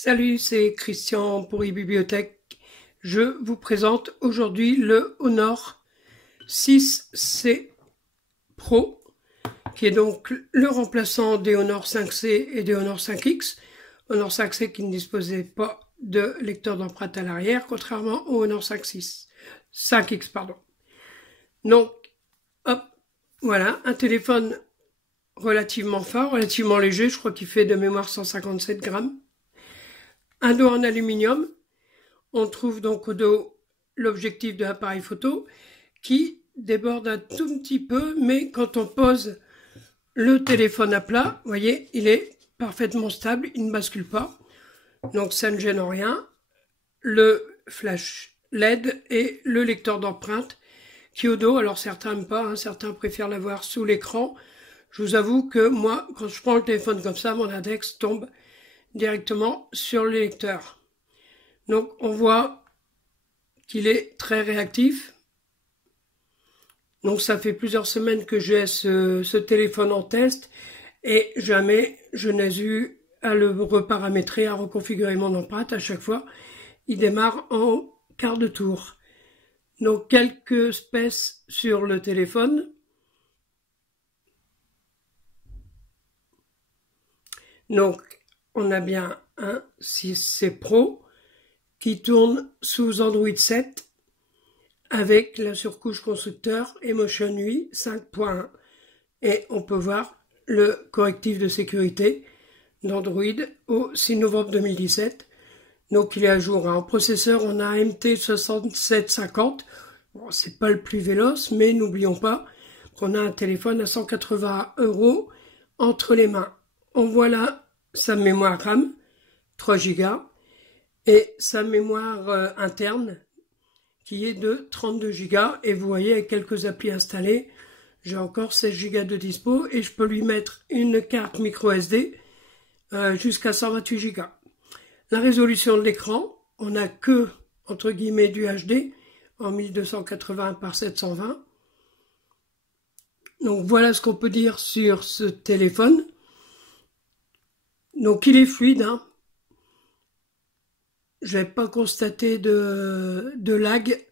Salut, c'est Christian pour eBibliothèque. Je vous présente aujourd'hui le Honor 6C Pro, qui est donc le remplaçant des Honor 5C et des Honor 5X. Honor 5C qui ne disposait pas de lecteur d'empreinte à l'arrière, contrairement au Honor 5X, pardon. Donc, hop, voilà, un téléphone relativement fort, relativement léger, je crois qu'il fait de mémoire 157 grammes. Un dos en aluminium. On trouve donc au dos l'objectif de l'appareil photo qui déborde un tout petit peu, mais quand on pose le téléphone à plat, vous voyez, il est parfaitement stable, il ne bascule pas. Donc ça ne gêne en rien. Le flash LED et le lecteur d'empreinte qui est au dos. Alors certains n'aiment pas, certains préfèrent l'avoir sous l'écran. Je vous avoue que moi, quand je prends le téléphone comme ça, mon index tombe directement sur le lecteur. Donc on voit qu'il est très réactif. Donc ça fait plusieurs semaines que j'ai ce téléphone en test et jamais je n'ai eu à le reparamétrer, à reconfigurer mon empreinte. À chaque fois, il démarre en quart de tour. Donc quelques specs sur le téléphone. Donc on a bien un 6C Pro qui tourne sous Android 7 avec la surcouche constructeur Emotion UI 5.1 et on peut voir le correctif de sécurité d'Android au 6 novembre 2017. Donc il est à jour. En processeur, on a un MT6750. Bon, c'est pas le plus véloce, mais n'oublions pas qu'on a un téléphone à 180 € entre les mains. On voit là sa mémoire RAM, 3 Go, et sa mémoire interne, qui est de 32 Go. Et vous voyez, avec quelques applis installées, j'ai encore 16 Go de dispo, et je peux lui mettre une carte micro SD jusqu'à 128 Go. La résolution de l'écran, on n'a que, entre guillemets, du HD, en 1280 par 720. Donc voilà ce qu'on peut dire sur ce téléphone. Donc il est fluide, Je n'ai pas constaté de lag.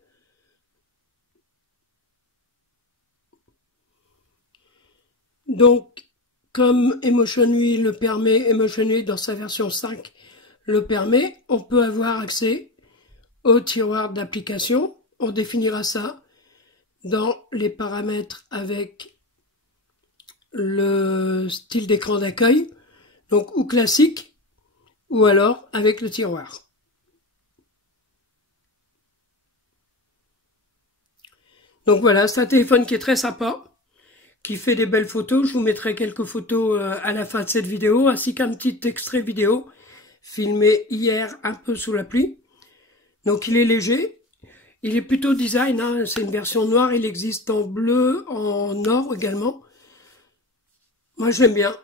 Donc, comme Emotion UI le permet, Emotion UI dans sa version 5 le permet, on peut avoir accès au tiroir d'application. On définira ça dans les paramètres avec le style d'écran d'accueil, donc ou classique, ou alors avec le tiroir. Donc voilà, c'est un téléphone qui est très sympa, qui fait des belles photos. Je vous mettrai quelques photos à la fin de cette vidéo, ainsi qu'un petit extrait vidéo filmé hier un peu sous la pluie. Donc il est léger, il est plutôt design, c'est une version noire, il existe en bleu, en or également. Moi j'aime bien,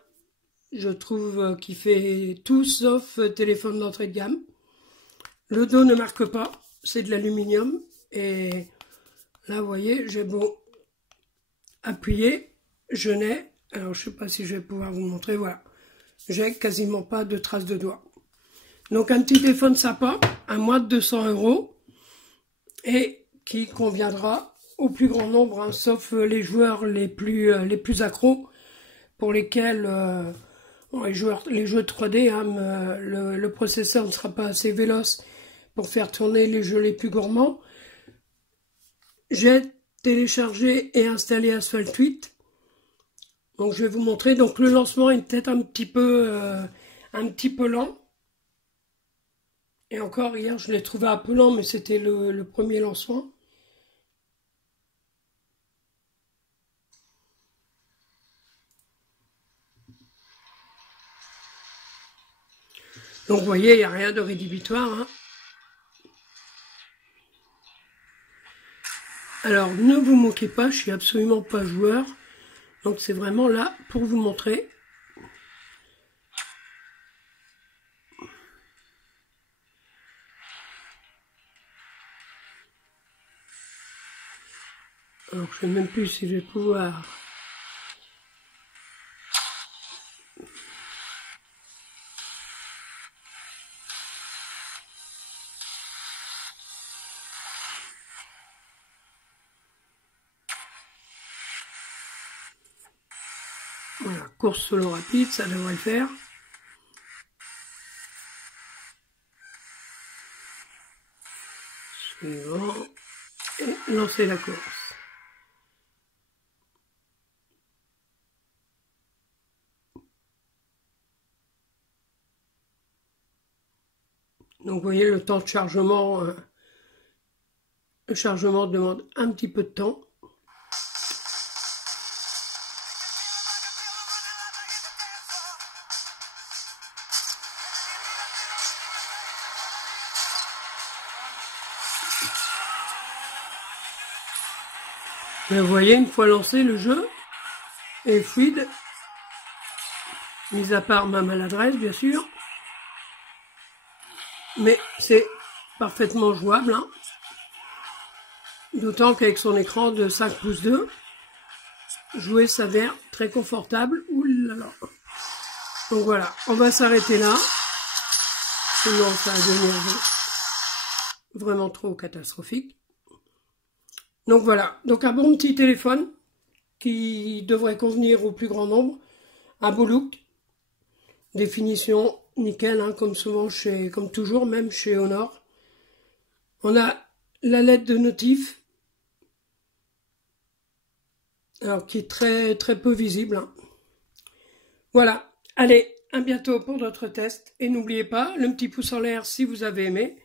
je trouve qu'il fait tout sauf téléphone d'entrée de gamme. Le dos ne marque pas, c'est de l'aluminium et là, vous voyez, j'ai beau appuyer, je n'ai, alors je ne sais pas si je vais pouvoir vous montrer, voilà, j'ai quasiment pas de traces de doigts. Donc un petit téléphone sympa, à moins de 200 € et qui conviendra au plus grand nombre, sauf les joueurs les plus accros, pour lesquels les jeux 3D, le processeur ne sera pas assez véloce pour faire tourner les jeux les plus gourmands. J'ai téléchargé et installé Asphalt 8. Donc je vais vous montrer. Donc le lancement est peut-être un petit peu lent. Et encore hier je l'ai trouvé un peu lent, mais c'était le premier lancement. Donc vous voyez, il n'y a rien de rédhibitoire. Alors ne vous moquez pas, je suis absolument pas joueur. Donc c'est vraiment là pour vous montrer. Alors je ne sais même plus si je vais pouvoir... Voilà, course solo rapide, ça devrait le faire. Suivant. Et lancer la course. Donc vous voyez, le temps de chargement, le chargement demande un petit peu de temps. Mais vous voyez, une fois lancé, le jeu est fluide, mis à part ma maladresse, bien sûr. Mais c'est parfaitement jouable, hein. D'autant qu'avec son écran de 5 pouces 2, jouer s'avère très confortable. Ouh là là. Donc voilà, on va s'arrêter là. Sinon, ça va devenir vraiment trop catastrophique. Donc voilà, donc un bon petit téléphone qui devrait convenir au plus grand nombre. Un beau look, définition nickel, hein, comme souvent comme toujours, même chez Honor. On a la LED de notif, alors qui est très très peu visible, hein. Voilà, allez, à bientôt pour d'autres tests. Et n'oubliez pas, le petit pouce en l'air si vous avez aimé.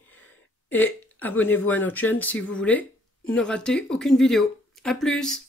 Et abonnez-vous à notre chaîne si vous voulez ne ratez aucune vidéo. A plus!